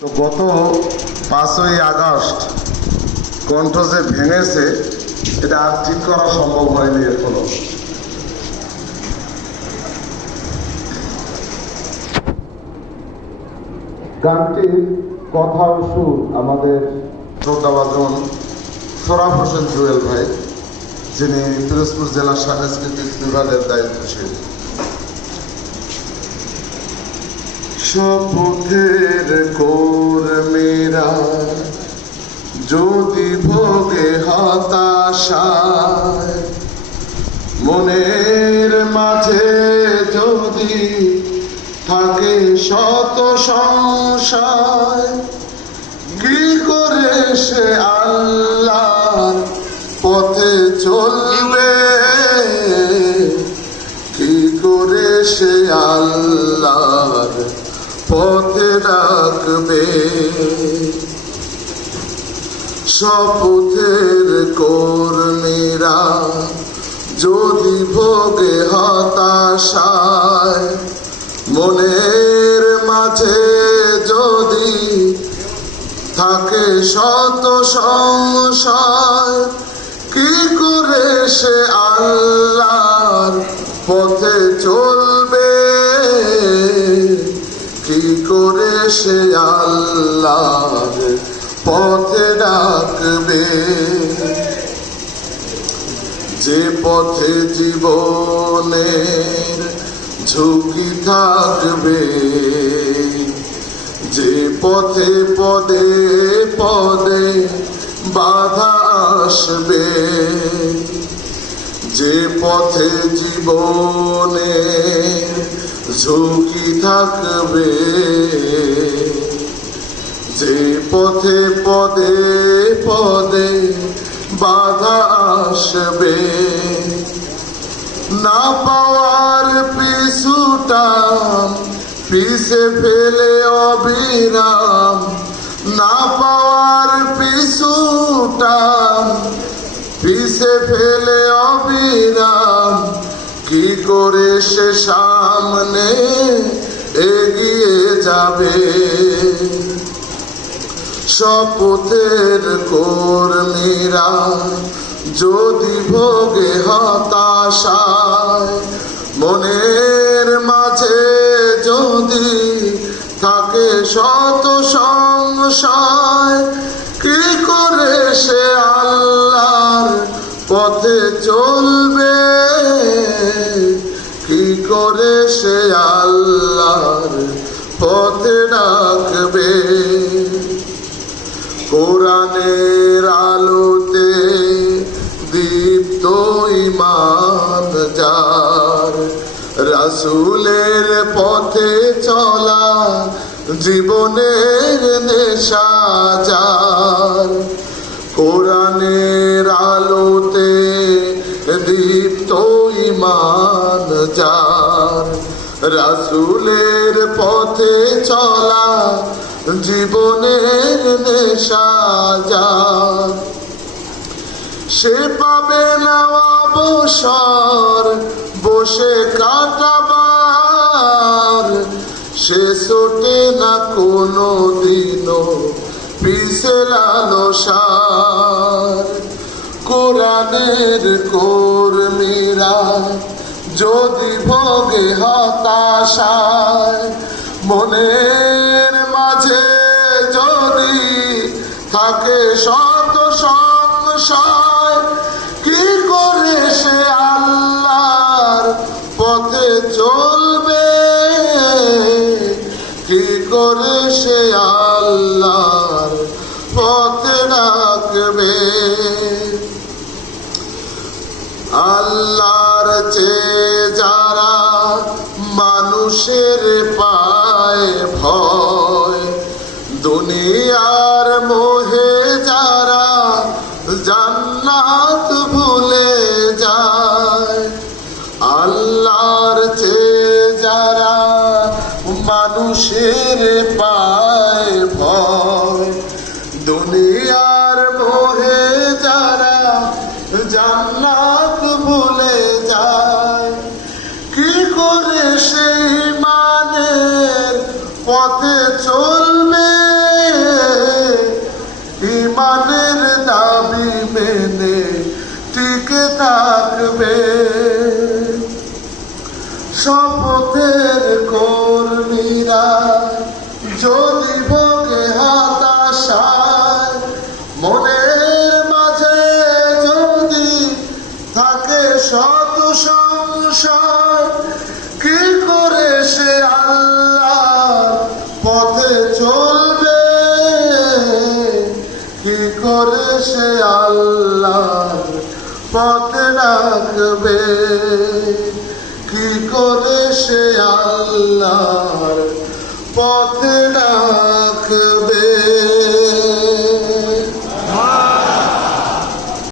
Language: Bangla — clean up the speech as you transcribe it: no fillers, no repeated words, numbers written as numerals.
তো গত 5ই আগস্ট কণ্ঠ যে ভেঙেছে এটা আর ঠিক করা সম্ভব হয়নি এখনো। গানটির কথা ও সুর আমাদের শ্রদ্ধাভাজন সোহরাব হোসেন জুয়েল ভাই, যিনি পিরোজপুর জেলা সাংস্কৃতিক বিভাগের দায়িত্বশীল। শপথের কর্মীরা যদি ভোগে হতাশায়, মনের মাঝে যদি থাকে শত সংশয়, কি করে সে আল্লাহর পথে চলবে, কি করে সে আল্লাহর পথে রাখবে। শপথের কর্মীরা যদি ভোগে হতাশায়, মনের মাঝে যদি থাকে শত সংশয়, কি করে সে আল্লাহর পথে চলবে, কি করে সে আল্লাহর পথে ডাকবে। যে পথে জীবনের ঝুঁকি থাকবে, যে পথে পদে পদে বাধা আসবে, যে পথে জীবনের ঝুঁকি থাকবে, যে পথে পদে পদে বাধা আসবে, না পাওয়ার পিছুটান পিছে ফেলে অবিরাম, না পাওয়ার পিছুটান পিছে ফেলে অবিরাম, কি করে সে সামনে এগিয়ে যাবে। শপথের কর্মীরা যদি ভোগে হতাশায়, মনের মাঝে যদি থাকে শত সংশয়, কি করে সে আল্লাহর পথে চলবে, কি করে সে আল্লাহর পথে ডাকবে। কোরআনের আলোতে দীপ্ত ঈমান যার, রাসূলের পথে চলা জীবনের নেশা যার, কোরআনের আলোতে দীপ্ত ঈমান যার, রাসূলের পথে চলা জীবনের নেশা যার, সে পাবে না অবসর বসে কাটাবার, সে ছোটে না কোনো দিনও পিছে লালসার। কোরআনের কর্মীরা যদি ভোগে হতাশায়, মনের মাঝে যদি থাকে শত সংশয়, কি করে সে আল্লাহর পথে চলবে, কি করে সে আল্লাহর পথে ডাকবে। আল্লাহর চেয়ে যারা মানুষের পায় ভয়, দুনিয়ার মোহে যারা জান্নাত ভুলে যায়, আল্লাহর চেয়ে যারা মানুষের পায় ভয়, দুনিয়ার মোহে যারা জান্নাত ভুলে যায়, কি করে সেই মানের পথে চলবে। পথ রাখবে, কি করে সে আল্লাহর পথ রাখবে।